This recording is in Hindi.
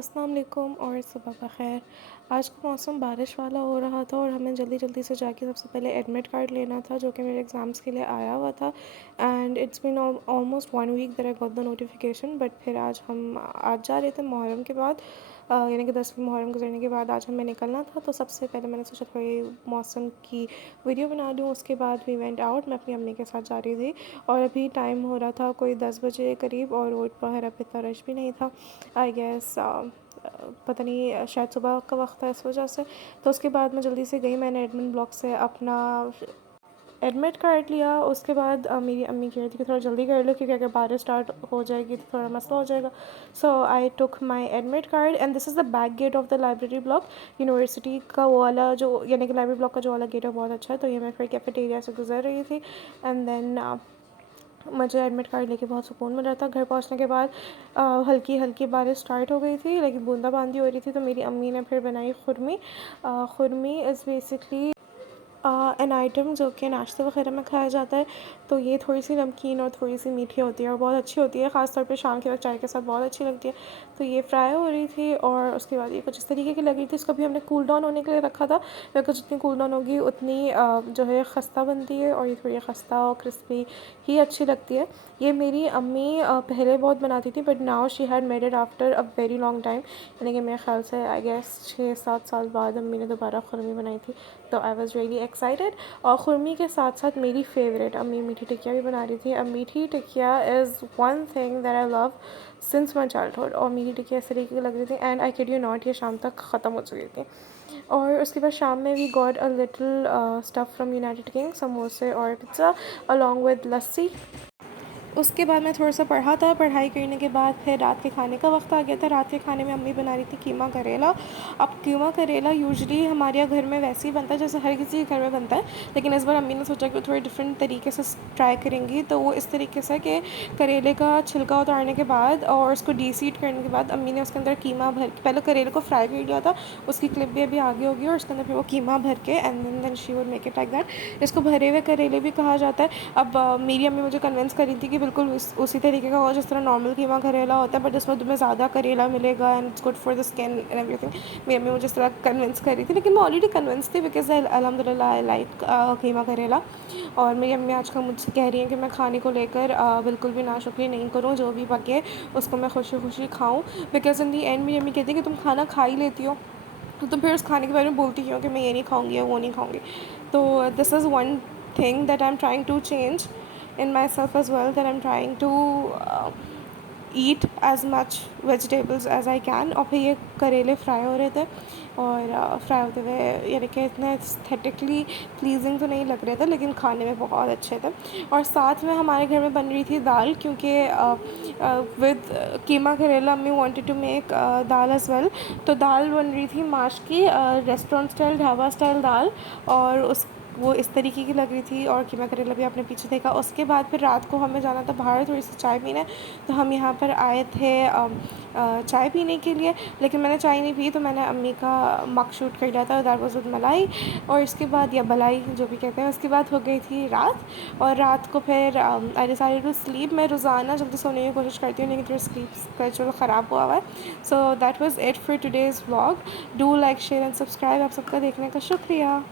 अस्सलाम वालेकुम और सुबह बख़ैर। आज का मौसम बारिश वाला हो रहा था और हमें जल्दी जल्दी से जाके सबसे पहले एडमिट कार्ड लेना था जो कि मेरे एग्ज़ाम्स के लिए आया हुआ था। And it's been almost 1 week that I got the notification, but फिर आज जा रहे थे मुहर्रम के बाद, यानी कि 10वीं मुहर्रम गुजरने के बाद आज हमें निकलना था। तो सबसे पहले मैंने सोचा थोड़ी मौसम की वीडियो बना लूँ। उसके बाद वी वेंट आउट, मैं अपनी अम्मी के साथ जा रही थी और अभी टाइम हो रहा था कोई 10 बजे करीब और रोड पर अब इतना रश भी नहीं था। आई गेस पता नहीं, शायद सुबह का वक्त है इस वजह से। तो उसके बाद मैं जल्दी से गई, मैंने एडमिन ब्लॉक से अपना एडमिट कार्ड लिया। उसके बाद मेरी अम्मी कह रही थी कि थोड़ा जल्दी कर लो क्योंकि अगर बारिश स्टार्ट हो जाएगी तो थोड़ा मसला हो जाएगा। So I took my admit card and this is the back gate of the library block. University का वो वाला जो, यानी कि लाइब्रेरी ब्लॉक का जो वाला गेट है बहुत अच्छा है। तो ये मैं फिर कैफेटेरिया से गुजर रही थी एंड देन मुझे एडमिट कार्ड लेके बहुत सुकून मिल रहा था। घर पहुंचने के बाद हल्की हल्की बारिश स्टार्ट हो गई थी, लेकिन बूंदाबांदी हो रही थी। तो मेरी अम्मी ने फिर बनाई खुरमी। खुरमी इज़ बेसिकली एन आइटम जो कि नाश्ते वगैरह में खाया जाता है। तो ये थोड़ी सी नमकीन और थोड़ी सी मीठी होती है और बहुत अच्छी होती है, ख़ास तौर पे शाम के वक्त चाय के साथ बहुत अच्छी लगती है। तो ये फ्राई हो रही थी और उसके बाद ये कुछ इस तरीके की लग रही थी। इसको भी हमने कूल डाउन होने के लिए रखा था, क्योंकि जितनी कूल डाउन होगी उतनी जो है ख़स्ता बनती है और ये थोड़ी ख़स्ता और क्रिस्पी ही अच्छी लगती है। ये मेरी अम्मी पहले बहुत बनाती थी, but now she had made it after a very long time, यानी कि मेरे ख़्याल से आई गेस 6-7 साल बाद अम्मी ने दोबारा खुरमी बनाई थी। तो आई वॉज़ रियली एक्साइटेड। और खुरमी के साथ साथ मेरी फ़ेवरेट अम्मी मीठी टिकिया भी बना रही थी। अब मीठी टिकिया is one thing that I love since my childhood. और मीठी टिकिया इस तरीके की लग रही थी and I kid you not, ये शाम तक ख़त्म हो चुकी थी। और उसके बाद शाम में we got a little stuff from united king, समोसे और पिज़्ज़ा अलॉन्ग विद लस्सी। उसके बाद मैं थोड़ा सा पढ़ा था। पढ़ाई करने के बाद फिर रात के खाने का वक्त आ गया था। रात के खाने में अम्मी बना रही थी कीमा करेला। अब कीमा करेला यूजुअली हमारे यहाँ घर में वैसे ही बनता है जैसे हर किसी के घर में बनता है, लेकिन इस बार अम्मी ने सोचा कि वो थोड़े डिफरेंट तरीके से ट्राई करेंगी। तो वो इस तरीके से कि करेले का छिलका उतारने के बाद और उसको डीसीड करने के बाद अम्मी ने उसके अंदर कीमा भर के, पहले करेले को फ्राई कर लिया था, उसकी क्लिप भी अभी आगे होगी, और उसके अंदर फिर वो कीमा भर के and then she would make it like that. इसको भरे हुए करेले भी कहा जाता है। अब मेरी अम्मी मुझे कन्विंस करी थी कि बिल्कुल उसी तरीके का हो जिस तरह नॉर्मल कीमा करेला होता है, बट इसमें तुम्हें ज़्यादा करेला मिलेगा and it's good for the skin and everything. मेरी अम्मी मुझे इस तरह कन्विंस करी थी, लेकिन मैं ऑलरेडी कन्विंस थी बिकॉज अल्हम्दुलिल्लाह आई लाइक कीमा करेला। और मेरी अम्मी आजकल मुझसे कह रही हैं कि मैं खाने को लेकर बिल्कुल भी नाशुक्री नहीं करूँ, जो भी पके उसको मैं खुशी खुशी खाऊँ। बिकॉज इन दी एंड मेरी अम्मी कहती है कि तुम खाना खा ही लेती हो तो तुम फिर उस खाने के बारे में बोलती क्यों कि मैं ये नहीं खाऊंगी या वो नहीं खाऊंगी। तो this is one thing that I'm trying to change in myself as well, that I'm trying to eat as much vegetables as I can। और फिर ये करेले फ्राई हो रहे थे और फ्राई होते हुए यानी कि इतने एस्थेटिकली प्लीजिंग तो नहीं लग रहे थे, लेकिन खाने में बहुत अच्छे थे। और साथ में हमारे घर में बन रही थी दाल, क्योंकि विद कीमा करेला अम्मी wanted to make dal as well. तो दाल बन रही थी माश की, रेस्टोरेंट स्टाइल, ढाबा स्टाइल दाल, और उस वो इस तरीके की लग रही थी। और कीमा करेला भी आपने पीछे देखा। उसके बाद फिर रात को हमें जाना था बाहर थोड़ी सी चाय पीने, तो हम यहाँ पर आए थे चाय पीने के लिए, लेकिन मैंने चाय नहीं पी, तो मैंने अम्मी का मग शूट कर लिया था, दैट वाज विद मलाई। और इसके बाद, या बलाई जो भी कहते हैं, उसके बाद हो गई थी रात। और रात को फिर आई डिसाइडेड टू स्लीप। मैं रोज़ाना जल्दी सोने की कोशिश करती हूँ, लेकिन थोड़ा स्लीप स्केड्यूल ख़राब हुआ है। So that was it for today's vlog. Do like, share and subscribe. आप सबका देखने का शुक्रिया।